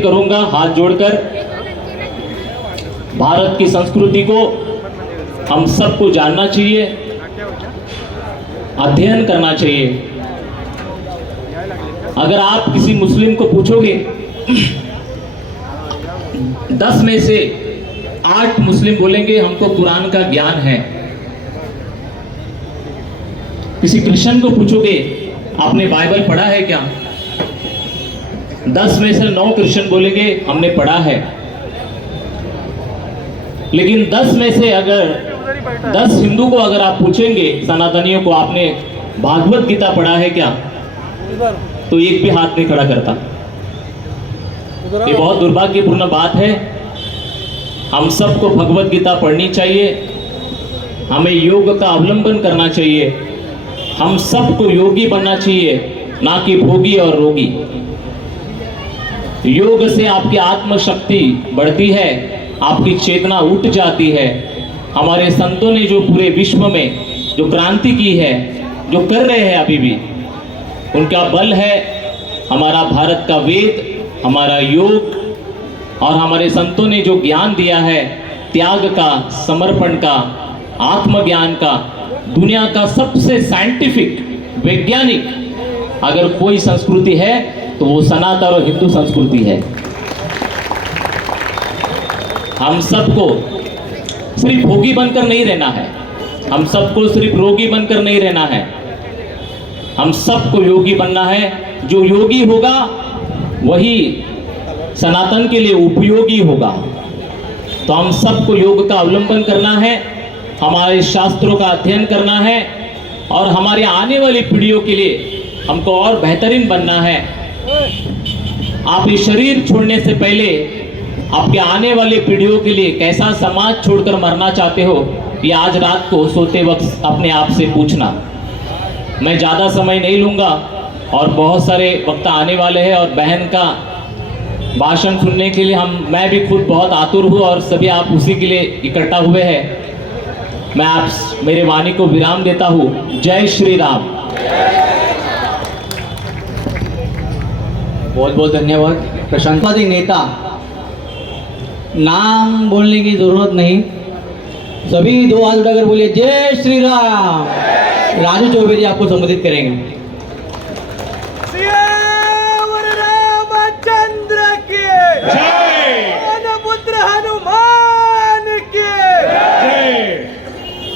करूंगा हाथ जोड़कर। भारत की संस्कृति को हम सबको जानना चाहिए, अध्ययन करना चाहिए। अगर आप किसी मुस्लिम को पूछोगे 10 में से 8 मुस्लिम बोलेंगे हमको कुरान का ज्ञान है। किसी क्रिश्चियन को पूछोगे आपने बाइबल पढ़ा है क्या, 10 में से 9 क्रिश्चियन बोलेंगे हमने पढ़ा है। लेकिन 10 में से अगर 10 हिंदू को अगर आप पूछेंगे सनातनियों को आपने भागवत गीता पढ़ा है क्या, तो एक भी हाथ नहीं खड़ा करता। ये बहुत दुर्भाग्यपूर्ण बात है। हम सबको भगवत गीता पढ़नी चाहिए, हमें योग का अवलंबन करना चाहिए, हम सबको योगी बनना चाहिए, ना कि भोगी और रोगी। योग से आपकी आत्मशक्ति बढ़ती है, आपकी चेतना उठ जाती है। हमारे संतों ने जो पूरे विश्व में जो क्रांति की है, जो कर रहे हैं अभी भी, उनका बल है हमारा भारत का वेद, हमारा योग, और हमारे संतों ने जो ज्ञान दिया है त्याग का, समर्पण का, आत्मज्ञान का। दुनिया का सबसे साइंटिफिक वैज्ञानिक अगर कोई संस्कृति है तो वो सनातन और हिंदू संस्कृति है। हम सबको सिर्फ भोगी बनकर नहीं रहना है, हम सबको सिर्फ रोगी बनकर नहीं रहना है, हम सबको योगी बनना है। जो योगी होगा वही सनातन के लिए उपयोगी होगा। तो हम सबको योग का अवलंबन करना है, हमारे शास्त्रों का अध्ययन करना है, और हमारे आने वाली पीढ़ियों के लिए हमको और बेहतरीन बनना है। आप ये शरीर छोड़ने से पहले आपके आने वाले पीढ़ियों के लिए कैसा समाज छोड़कर मरना चाहते हो, ये आज रात को सोते वक्त अपने आप से पूछना। मैं ज़्यादा समय नहीं लूँगा और बहुत सारे वक्त आने वाले हैं, और बहन का भाषण सुनने के लिए मैं भी खुद बहुत आतुर हूँ, और सभी आप उसी के लिए इकट्ठा हुए हैं। मैं आप मेरे वाणी को विराम देता हूँ। जय श्री राम। बहुत बहुत धन्यवाद। प्रशांतवादी नेता, नाम बोलने की जरूरत नहीं, सभी 2 हाथ उठाकर बोलिए जय श्री राम। राजू चौबे जी आपको संबोधित करेंगे। रामचंद्र की जय, पुत्र हनुमान की जय,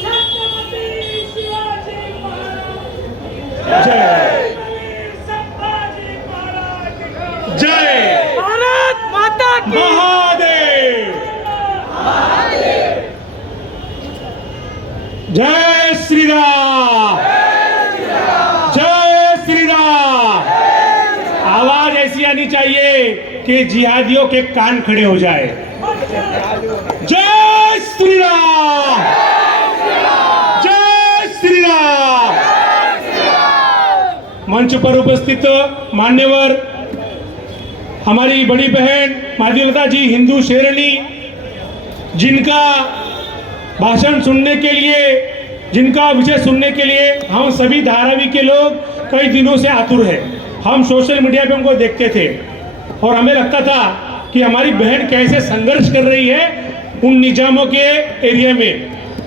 छत्रपति शिवाजी महाराज जय, संभाजी महाराज जय, भारत माता की महादेव जय श्री राम, जय श्री राम। आवाज ऐसी आनी चाहिए कि जिहादियों के कान खड़े हो जाए। जय श्री राम, जय श्री राम। मंच पर उपस्थित मान्यवर, हमारी बड़ी बहन माधुर्यता जी हिंदू शेरनी, जिनका भाषण सुनने के लिए, जिनका विषय सुनने के लिए हम सभी धारावी के लोग कई दिनों से आतुर हैं। हम सोशल मीडिया पे उनको देखते थे और हमें लगता था कि हमारी बहन कैसे संघर्ष कर रही है उन निजामों के एरिया में,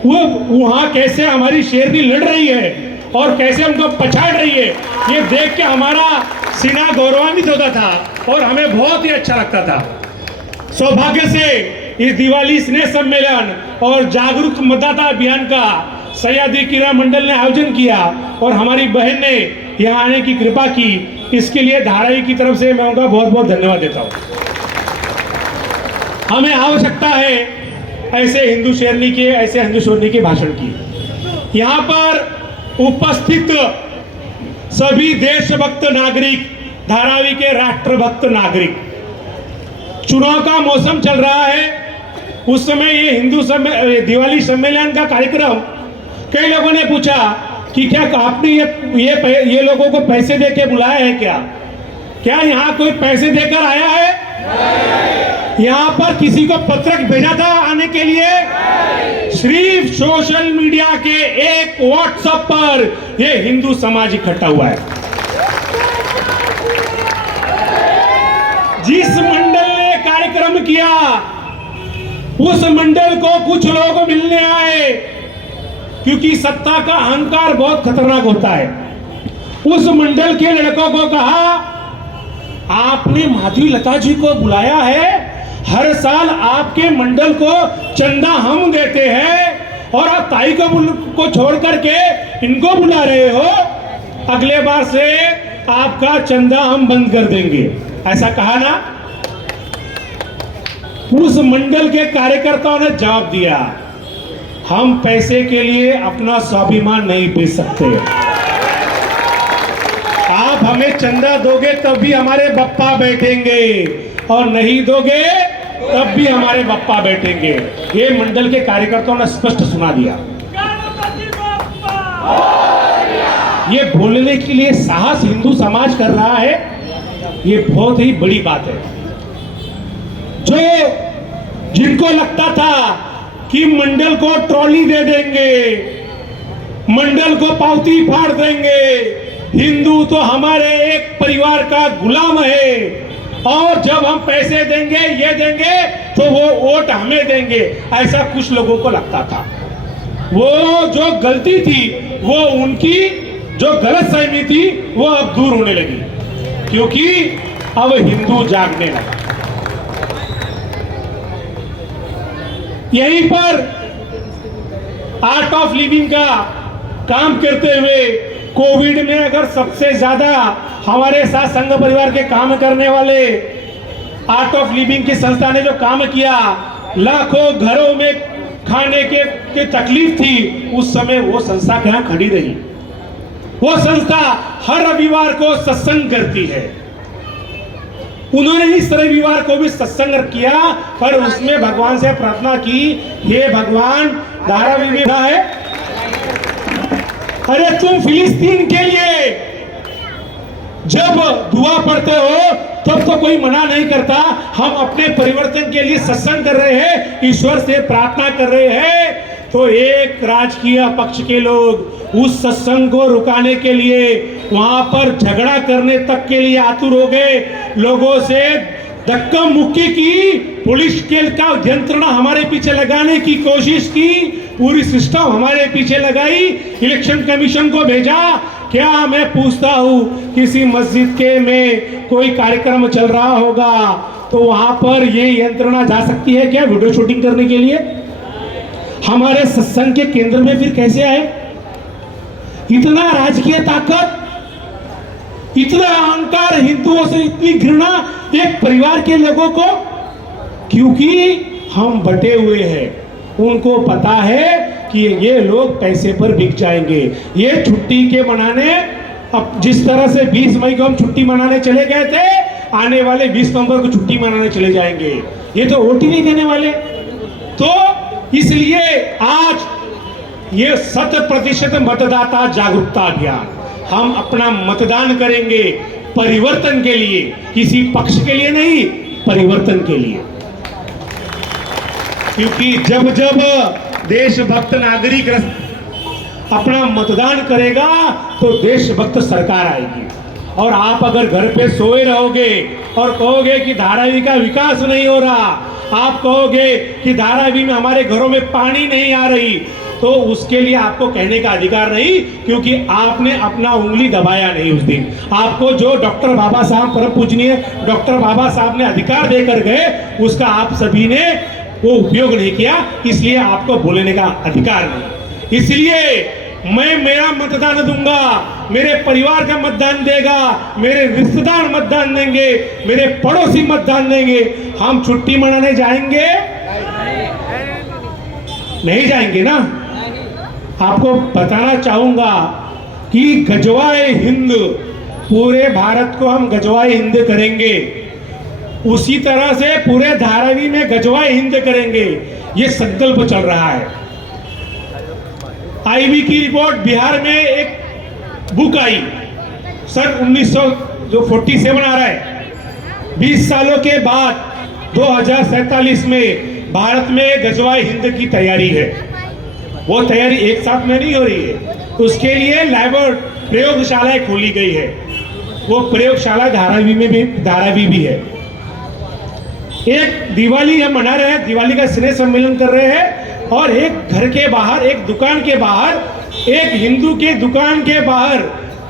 वो वहाँ कैसे हमारी शेरनी लड़ रही है और कैसे उनको पछाड़ रही है। ये देख के हमारा सीना गौरवान्वित होता था और हमें बहुत ही अच्छा लगता था। सौभाग्य से इस दिवाली स्नेह सम्मेलन और जागरूक मतदाता अभियान का सह्याद्री क्रीड़ा मंडल ने आयोजन किया और हमारी बहन ने यहाँ आने की कृपा की। इसके लिए धारावी की तरफ से मैं उनका बहुत बहुत धन्यवाद देता हूँ। हमें आवश्यकता है ऐसे हिंदू शेरनी के, ऐसे हिंदू शेरनी के भाषण की। यहाँ पर उपस्थित सभी देशभक्त नागरिक, धारावी के राष्ट्रभक्त नागरिक, चुनाव का मौसम चल रहा है, उस समय ये दिवाली सम्मेलन का कार्यक्रम, कई लोगों ने पूछा कि क्या आपने ये लोगों को पैसे देके बुलाया है क्या यहाँ कोई पैसे देकर आया है? यहाँ पर किसी को पत्रक भेजा था आने के लिए? सिर्फ सोशल मीडिया के एक व्हाट्सएप पर ये हिंदू समाज इकट्ठा हुआ है। जिस मंडल कार्यक्रम किया, उस मंडल को कुछ लोग मिलने आए, क्योंकि सत्ता का अहंकार बहुत खतरनाक होता है। उस मंडल के लड़कों को कहा, आपने माधवीलता जी को बुलाया है, हर साल आपके मंडल को चंदा हम देते हैं और आप ताई को छोड़ करके इनको बुला रहे हो, अगले बार से आपका चंदा हम बंद कर देंगे, ऐसा कहा ना। उस मंडल के कार्यकर्ताओं ने जवाब दिया, हम पैसे के लिए अपना स्वाभिमान नहीं बेच सकते, आप हमें चंदा दोगे तब भी हमारे बप्पा बैठेंगे और नहीं दोगे तब भी हमारे बप्पा बैठेंगे। ये मंडल के कार्यकर्ताओं ने स्पष्ट सुना दिया। ये बोलने के लिए साहस हिंदू समाज कर रहा है, ये बहुत ही बड़ी बात है। जो जिनको लगता था कि मंडल को ट्रॉली दे देंगे, मंडल को पावती फाड़ देंगे, हिंदू तो हमारे एक परिवार का गुलाम है और जब हम पैसे देंगे ये देंगे तो वो वोट हमें देंगे, ऐसा कुछ लोगों को लगता था। वो जो गलती थी, वो उनकी जो गलत फहमी थी, वो अब दूर होने लगी, क्योंकि अब हिंदू जागने लगा। यहीं पर आर्ट ऑफ लिविंग का काम करते हुए कोविड में अगर सबसे ज्यादा हमारे साथ संघ परिवार के काम करने वाले आर्ट ऑफ लिविंग की संस्था ने जो काम किया, लाखों घरों में खाने के तकलीफ थी, उस समय वो संस्था कहां खड़ी रही। वो संस्था हर रविवार को सत्संग करती है, उन्होंने इस रविवार को भी सत्संग किया, पर उसमें भगवान से प्रार्थना की, हे भगवान धारावी में है, अरे तुम फिलिस्तीन के लिए जब दुआ पढ़ते हो तब तो कोई मना नहीं करता, हम अपने परिवर्तन के लिए सत्संग कर रहे हैं, ईश्वर से प्रार्थना कर रहे हैं, तो एक राजकीय पक्ष के लोग उस सत्संग को रुकाने के लिए वहां पर झगड़ा करने तक के लिए आतुर हो गए, लोगों से धक्का मुक्की की, पुलिस के का यंत्रणा हमारे पीछे लगाने की कोशिश की, पूरी सिस्टम हमारे पीछे लगाई, इलेक्शन कमीशन को भेजा। क्या मैं पूछता हूँ, किसी मस्जिद के में कोई कार्यक्रम चल रहा होगा तो वहां पर ये यंत्रणा जा सकती है क्या वीडियो शूटिंग करने के लिए? हमारे सत्संग के केंद्र में फिर कैसे आए? इतना राजकीय ताकत, इतना अहंकार, हिंदुओं से इतनी घृणा एक परिवार के लोगों को, क्योंकि हम बटे हुए हैं। उनको पता है कि ये लोग पैसे पर बिक जाएंगे। ये छुट्टी के मनाने, अब जिस तरह से 20 मई को हम छुट्टी मनाने चले गए थे, आने वाले 20 नवंबर को छुट्टी मनाने चले जाएंगे। ये तो वोट ही नहीं देने वाले। तो इसलिए आज ये 100% मतदाता जागरूकता अभियान, हम अपना मतदान करेंगे परिवर्तन के लिए, किसी पक्ष के लिए नहीं, परिवर्तन के लिए। क्योंकि जब जब देशभक्त नागरिक अपना मतदान करेगा तो देशभक्त सरकार आएगी। और आप अगर घर पे सोए रहोगे और कहोगे कि धारावी का विकास नहीं हो रहा, आप कहोगे कि धारावी में हमारे घरों में पानी नहीं आ रही, तो उसके लिए आपको कहने का अधिकार नहीं, क्योंकि आपने अपना उंगली दबाया नहीं उस दिन। आपको जो डॉक्टर बाबा साहब, परम पूजनीय डॉक्टर बाबा साहब ने अधिकार देकर गए, उसका आप सभी ने वो उपयोग नहीं किया, इसलिए आपको बोलने का अधिकार नहीं। इसलिए मैं मेरा मतदान दूंगा, मेरे परिवार का मतदान देगा, मेरे रिश्तेदार मतदान देंगे, मेरे पड़ोसी मतदान देंगे। हम छुट्टी मनाने जाएंगे? नहीं जाएंगे ना। आपको बताना चाहूंगा कि गजवाए हिंद, पूरे भारत को हम गजवाए हिंद करेंगे, उसी तरह से पूरे धारावी में गजवाए हिंद करेंगे। ये संकल्प चल रहा है। आईबी की रिपोर्ट, बिहार में एक बुक आई सन 1947 आ रहा है, 20 सालों के बाद 2047 में भारत में गजवाए हिंद की तैयारी है। वो तैयारी एक साथ में नहीं हो रही है, उसके लिए प्रयोगशालाएं खोली गई है। वो प्रयोगशाला धारावी में भी, धारावी भी है। एक दिवाली हम मना रहे हैं, दिवाली का स्नेह सम्मेलन कर रहे हैं, और एक घर के बाहर, एक दुकान के बाहर, एक हिंदू के दुकान के बाहर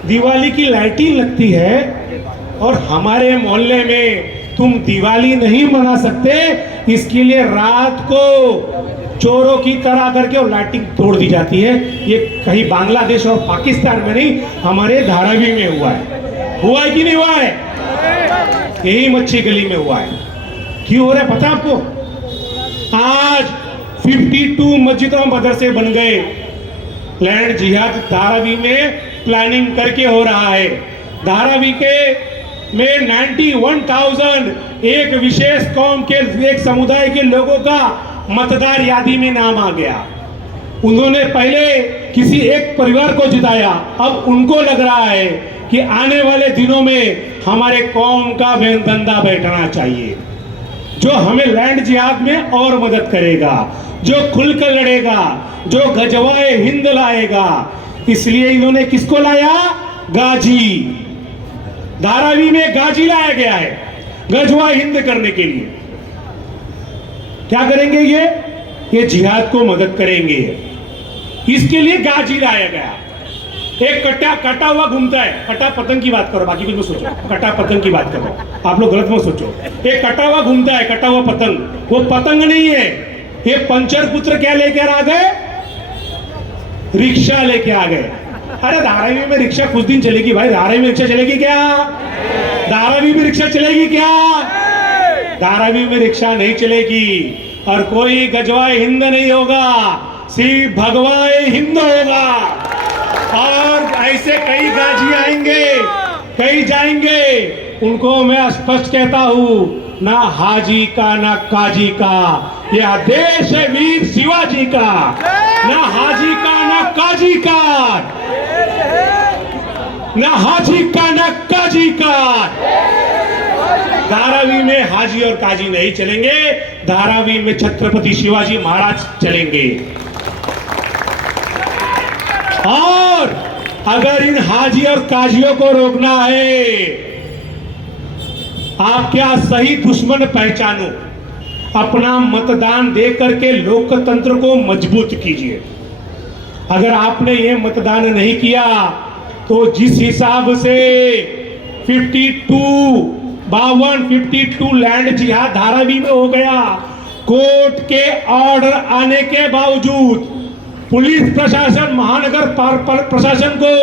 दिवाली की लाइटिंग लगती है, और हमारे मोहल्ले में तुम दिवाली नहीं मना सकते, इसके लिए रात को चोरों की तरह करके और लाइटिंग तोड़ दी जाती है। ये कहीं बांग्लादेश और पाकिस्तान में नहीं, हमारे धारावी में हुआ है कि नहीं हुआ है? यही मच्छी गली में हुआ है। क्यों हो रहा है पता आपको? आज 52 मस्जिदों मदरसे बन गए। लैंड जिहाद धारावी में प्लानिंग करके हो रहा है। धारावी के में 91,000 एक विशेष कौम के, एक समुदाय के लोगों का मतदार यादी में नाम आ गया। उन्होंने पहले किसी एक परिवार को जिताया, अब उनको लग रहा है कि आने वाले दिनों में हमारे कौम का धंधा बैठना चाहिए, जो हमें लैंड जिहाद में और मदद करेगा, जो खुलकर लड़ेगा, जो गजवाए हिंद लाएगा। इसलिए इन्होंने किसको लाया? गाजी। धारावी में गाजी लाया गया है गजवा हिंद करने के लिए। क्या करेंगे ये जिहाद को मदद करेंगे, इसके लिए गाजी लाया गया। एक कटा हुआ घूमता है, कटा पतंग की बात करो, बाकी कुछ मत सोचो, कटा पतंग की बात करो, आप लोग गलत मत सोचो। एक कटा हुआ घूमता है, कटा हुआ पतंग, वो पतंग नहीं है। ये पंचर पुत्र क्या लेकर आ गए? रिक्शा लेके आ गए। अरे धारावी में रिक्शा कुछ दिन चलेगी भाई, धारावी में रिक्शा चलेगी क्या? धारावी में रिक्शा चलेगी क्या? धारावी में रिक्शा नहीं चलेगी, और कोई गजवाए हिंद नहीं होगा, सिर्फ भगवाए हिंद होगा। और ऐसे कई गाजी आएंगे, कई जाएंगे, उनको मैं स्पष्ट कहता हूं, ना हाजी का ना काजी का, यह देश है वीर शिवाजी का। ना हाजी का ना काजी का, ना हाजी का ना काजी का। धारावी में हाजी और काजी नहीं चलेंगे, धारावी में छत्रपति शिवाजी महाराज चलेंगे। और अगर इन हाजी और काजियों को रोकना है, आप क्या सही दुश्मन पहचानो, अपना मतदान दे करके लोकतंत्र को मजबूत कीजिए। अगर आपने ये मतदान नहीं किया तो जिस हिसाब से 52 लैंड जिहाद धारावी में हो गया, कोर्ट के ऑर्डर आने के बावजूद पुलिस प्रशासन, महानगर प्रशासन को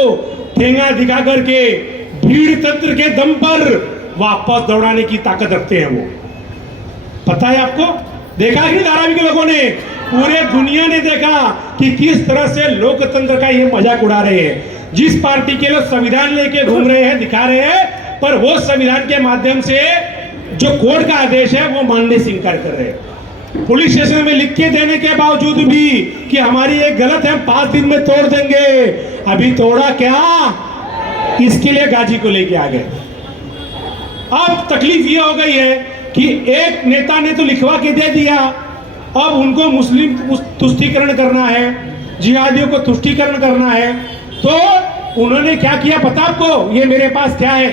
ठेंगा दिखा करके भीड़ तंत्र के दम पर वापस दौड़ाने की ताकत रखते हैं। वो पता है आपको? देखा कि धारावी के लोगों ने, पूरे दुनिया ने देखा कि किस तरह से लोकतंत्र का ये मजाक उड़ा रहे हैं। जिस पार्टी के लोग संविधान लेके घूम रहे हैं, दिखा रहे हैं, पर वो संविधान के माध्यम से जो कोर्ट का आदेश है वो मानने से इनकार कर रहे हैं। पुलिस स्टेशन में लिख के देने के बावजूद भी कि हमारी ये गलत है, 5 दिन में तोड़ देंगे। अभी तोड़ा क्या? इसके लिए गाजी को लेके आ गए। अब तकलीफ ये हो गई है कि एक नेता ने तो लिखवा के दे दिया, अब उनको मुस्लिम तुष्टीकरण करना है, जिहादियों को तुष्टीकरण करना है। तो उन्होंने क्या किया पता आपको? ये मेरे पास क्या है,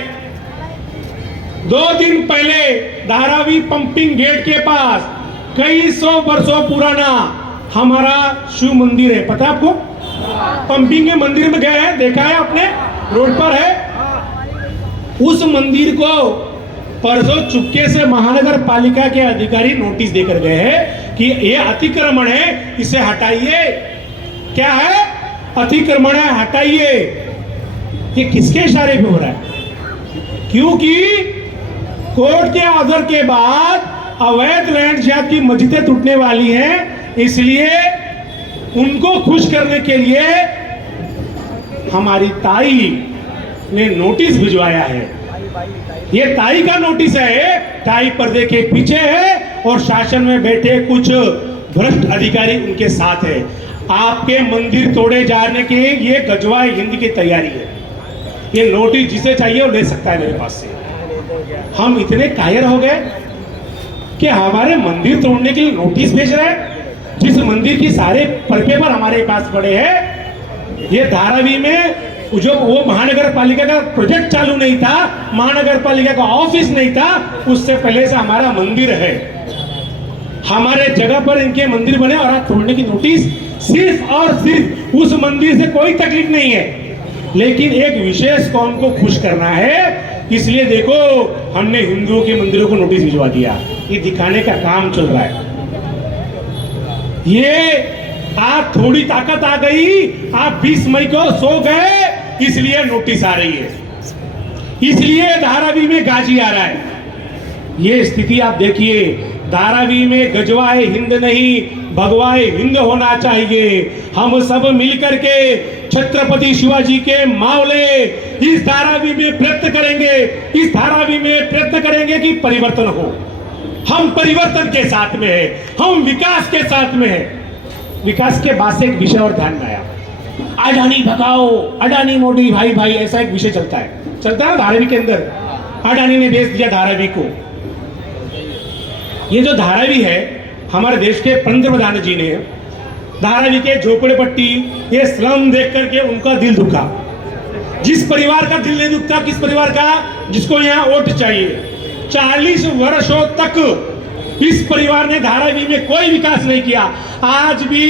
2 दिन पहले धारावी पंपिंग गेट के पास कई 100 वर्षों पुराना हमारा शिव मंदिर है, पता है आपको? पंपिंग के मंदिर में गए हैं, देखा है आपने? रोड पर है। उस मंदिर को परसों चुपके से महानगर पालिका के अधिकारी नोटिस देकर गए हैं कि ये अतिक्रमण है, इसे हटाइए। क्या है? अतिक्रमण है, हटाइए। ये किसके इशारे पे हो रहा है? क्योंकि कोर्ट के ऑर्डर के बाद अवैध लैंड जिहाद की मस्जिदें टूटने वाली हैं, इसलिए उनको खुश करने के लिए हमारी ताई ने नोटिस भिजवाया है। ये ताई का नोटिस है, ताई पर्दे के पीछे है और शासन में बैठे कुछ भ्रष्ट अधिकारी उनके साथ है। आपके मंदिर तोड़े जाने की ये गजवाए हिंद की तैयारी है। ये नोटिस जिसे चाहिए वो ले सकता है मेरे पास से। हम इतने कायर हो गए कि हमारे मंदिर तोड़ने के लिए नोटिस भेज रहे हैं, जिस मंदिर की सारे पेपर हमारे पास पड़े हैं। ये धारावी में जो वो महानगर पालिका का प्रोजेक्ट चालू नहीं था, महानगर पालिका का ऑफिस नहीं था, उससे पहले से हमारा मंदिर है। हमारे जगह पर इनके मंदिर बने और आज तोड़ने की नोटिस, सिर्फ और सिर्फ उस मंदिर से कोई तकलीफ नहीं है, लेकिन एक विशेष कौम को खुश करना है, इसलिए देखो हमने हिंदुओं के मंदिरों को नोटिस भिजवा दिया। ये दिखाने का काम चल रहा है। ये आज थोड़ी ताकत आ गई, आप 20 मई को सो गए, इसलिए नोटिस आ रही है, इसलिए धारावी में गाजी आ रहा है। ये स्थिति आप देखिए, धारावी में गजवाए हिंद नहीं, भगवाए हिंद होना चाहिए। हम सब मिलकर के छत्रपति शिवाजी के मावले इस धारावी में प्रयत्न करेंगे, इस धारावी में प्रयत्न करेंगे कि परिवर्तन हो। हम परिवर्तन के साथ में है, हम विकास के साथ में है। विकास के बाद से एक विषय और ध्यान में आया, अडानी भगाओ, अडानी मोदी, भाई भाई, ऐसा एक विषय चलता है धारावी के अंदर। अडानी ने बेच दिया धारावी को। ये जो धारावी है, हमारे देश के पंतप्रधान जी ने धारावी के झोपड़पट्टी, ये स्लम देख करके उनका दिल दुखा। जिस परिवार का दिल नहीं दुखता, किस परिवार का? जिसको यहाँ वोट चाहिए। 40 वर्षों तक इस परिवार ने धारावी में कोई विकास नहीं किया। आज भी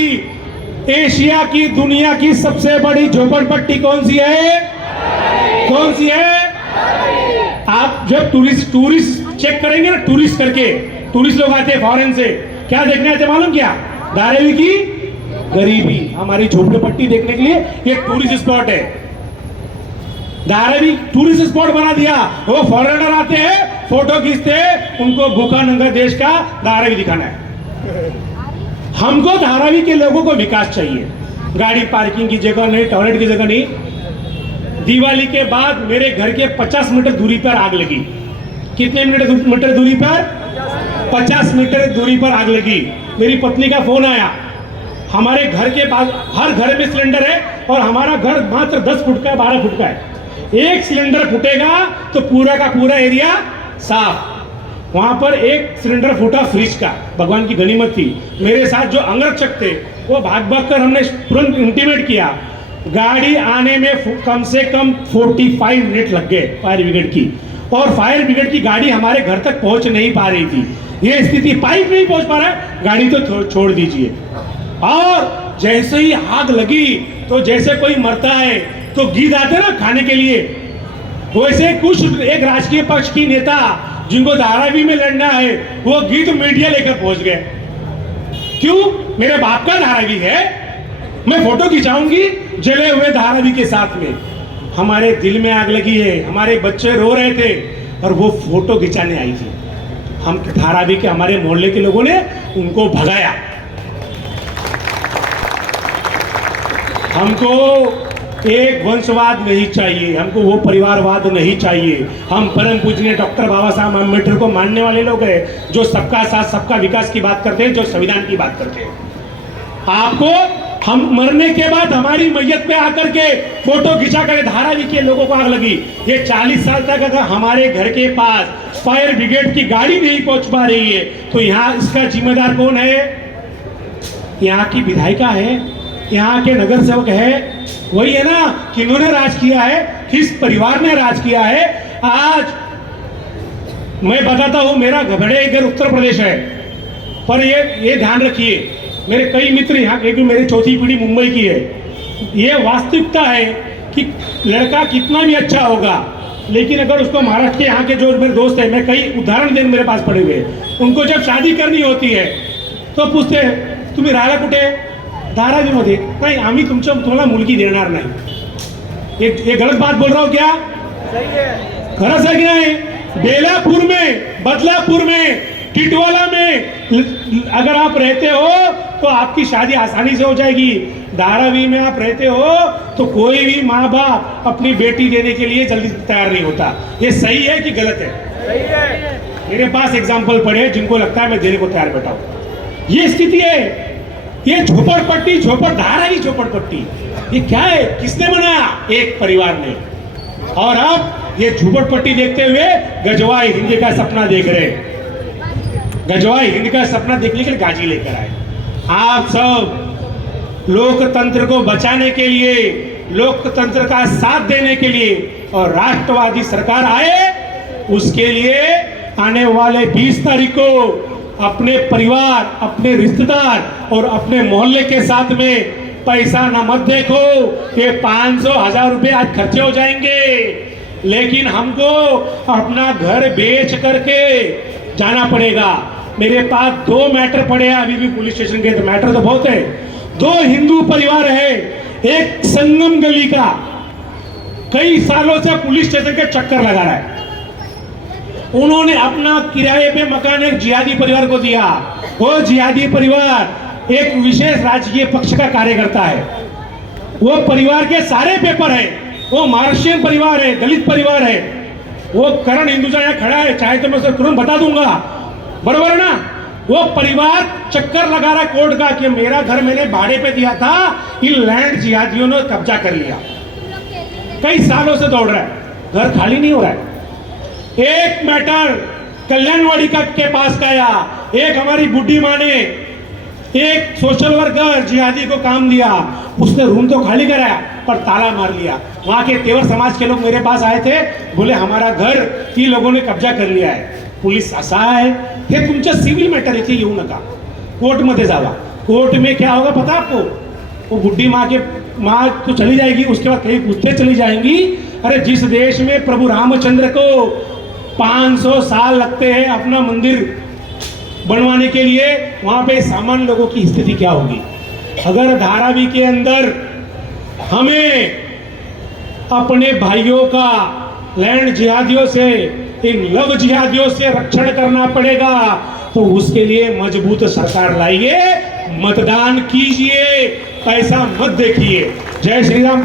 एशिया की, दुनिया की सबसे बड़ी झोपड़पट्टी कौन सी है? कौन सी है? आप जब टूरिस्ट चेक करेंगे ना, टूरिस्ट करके, टूरिस्ट लोग आते हैं फॉरेन से, क्या देखने आते मालूम क्या? धारावी की गरीबी। हमारी झोपड़पट्टी देखने के लिए ये टूरिस्ट स्पॉट है। धारावी टूरिस्ट स्पॉट बना दिया। वो फॉरेनर आते हैं, फोटो खींचते हैं, उनको भूखा नंगा देश का धारावी दिखाना है। हमको धारावी के लोगों को विकास चाहिए। गाड़ी पार्किंग की जगह नहीं, टॉयलेट की जगह नहीं। दिवाली के बाद मेरे घर के 50 मीटर दूरी पर आग लगी। कितने मीटर दूरी पर? 50 मीटर दूरी पर आग लगी। मेरी पत्नी का फोन आया, हमारे घर के पास हर घर में सिलेंडर है और हमारा घर मात्र 10 फुट का, 12 फुट का है। एक सिलेंडर फूटेगा तो पूरा का पूरा एरिया साफ। वहां पर एक सिलेंडर फूटा फ्रिज का, भगवान की गनीमत थी। मेरे साथ जो अंगरक्षक थे वो भाग भाग कर हमने तुरंत इंटीमेट किया। गाड़ी आने में कम से कम 45 मिनट लग गए फायर ब्रिगेड की, और फायर ब्रिगेड की गाड़ी हमारे घर तक पहुंच नहीं पा रही थी। ये स्थिति, पाइप नहीं पहुंच पा रहा है, गाड़ी तो छोड़ दीजिए। और जैसे ही आग लगी तो जैसे कोई मरता है तो गीत आते ना खाने के लिए, वैसे कुछ एक राजकीय पक्ष की नेता जिनको धारावी में लड़ना है, वो गीत मीडिया लेकर पहुंच गए। क्यों? मेरे बाप का धारावी है, मैं फोटो खिंचाऊंगी जले हुए धारावी के साथ में। हमारे दिल में आग लगी है, हमारे बच्चे रो रहे थे और वो फोटो खिंचाने आई थी। हम धारावी के, हमारे मोहल्ले के लोगों ने उनको भगाया। हमको एक वंशवाद नहीं चाहिए, हमको वो परिवारवाद नहीं चाहिए। हम परम पूजनीय डॉक्टर बाबा साहब अम्बेडकर को मानने वाले लोग हैं, जो सबका साथ सबका विकास की बात करते हैं, जो संविधान की बात करते हैं। आपको हम मरने के बाद हमारी मैयत पे आकर के फोटो खिंचा कर धारावी के लोगों को आग लगी। ये 40 साल तक अगर हमारे घर के पास फायर ब्रिगेड की गाड़ी नहीं पहुंच पा रही है तो यहाँ इसका जिम्मेदार कौन है? यहाँ की विधायिका है, यहाँ के नगर सेवक है। वही है ना, किन्होंने राज किया है, किस परिवार ने राज किया है। आज मैं बताता हूं, मेरा घबड़े इधर उत्तर प्रदेश है, पर ये ध्यान रखिए, मेरे कई मित्र यहाँ के, मेरी चौथी पीढ़ी मुंबई की है। ये वास्तविकता है कि लड़का कितना भी अच्छा होगा, लेकिन अगर उसको महाराष्ट्र के यहाँ के जो मेरे दोस्त हैं, मैं कई उदाहरण देने मेरे पास पड़े हुए, उनको जब शादी करनी होती है तो पूछते हैं तुम्ही राहायला कुठे? धारावीमध्ये। नाही, आम्ही तुम्हाला मुलगी देणार नहीं। ये गलत बात बोल रहा हूँ क्या? खरंच है कि नहीं? बेलापुर में, बदलापुर में, टिटवाला में अगर आप रहते हो तो आपकी शादी आसानी से हो जाएगी। धारावी में आप रहते हो तो कोई भी माँ बाप अपनी बेटी देने के लिए जल्दी तैयार नहीं होता। ये सही है कि गलत है? सही है। मेरे पास एग्जाम्पल पड़े जिनको लगता है मैं देने को तैयार बैठा हूँ। ये स्थिति है। ये झोपड़पट्टी, धारावी झोपड़पट्टी, ये क्या है? किसने बनाया? एक परिवार ने। और अब ये झोपड़पट्टी देखते हुए गजवाए हिंद का सपना देख रहे हैं। गजवाए हिंद का सपना देखने के लिए गाजी लेकर आए। आप सब लोकतंत्र को बचाने के लिए लोकतंत्र का साथ देने के लिए और राष्ट्रवादी सरकार आए, उसके लिए आने वाले 20 तारीख को अपने परिवार, अपने रिश्तेदार और अपने मोहल्ले के साथ में पैसा ना मत देखो। ये 500-1000 रुपए आज खर्चे हो जाएंगे, लेकिन हमको अपना घर बेच करके जाना पड़ेगा। मेरे पास 2 मैटर पड़े हैं अभी भी पुलिस स्टेशन के, तो मैटर तो बहुत है। 2 हिंदू परिवार है, एक संगम गली का कई सालों से पुलिस स्टेशन के चक्कर लगा रहा है। उन्होंने अपना किराए पे मकान एक जिहादी परिवार को दिया। वो जिहादी परिवार एक विशेष राजकीय पक्ष का कार्यकर्ता है। वो परिवार के सारे पेपर है, वो महाराष्ट्रियन परिवार है, दलित परिवार है। वो करण हिंदुजा यहाँ खड़ा है, चाहे तो मैं उसे तुरंत बता दूंगा, बरोबर है ना। वो परिवार चक्कर लगा रहा है कोर्ट का कि मेरा घर मैंने भाड़े पे दिया था, इन लैंड जिहादियों ने कब्जा कर लिया। कई सालों से दौड़ रहा है, घर खाली नहीं हो रहा है। एक मैटर कल्याणवाड़ी का के पास का आया, एक हमारी बुढ़ी माँ ने एक सोशल वर्कर जिहादी को काम दिया, उसने रूम तो खाली कराया पर ताला मार लिया। वहां के तेवर समाज के लोग मेरे पास आए थे, बोले हमारा घर ही लोगों ने कब्जा कर लिया है। पोलीस असा आहे, हे तुमचं सिव्हिल मॅटर इथे येऊ नका, कोर्टमध्ये जावा। कोर्ट में क्या होगा पता आपको? वो बुढ़ी माँ तो चली जाएगी, उसके बाद कई कुत्ते चली जाएंगी। अरे जिस देश में प्रभु रामचंद्र को 500 साल लगते हैं अपना मंदिर बनवाने के लिए, वहां पे सामान्य लोगों की स्थिति क्या होगी? अगर धारावी के अंदर हमें अपने भाइयों का लैंड जिहादियों से, इन लव जिहादियों से रक्षण करना पड़ेगा, तो उसके लिए मजबूत सरकार लाइए, मतदान कीजिए, पैसा मत देखिए। जय श्री राम।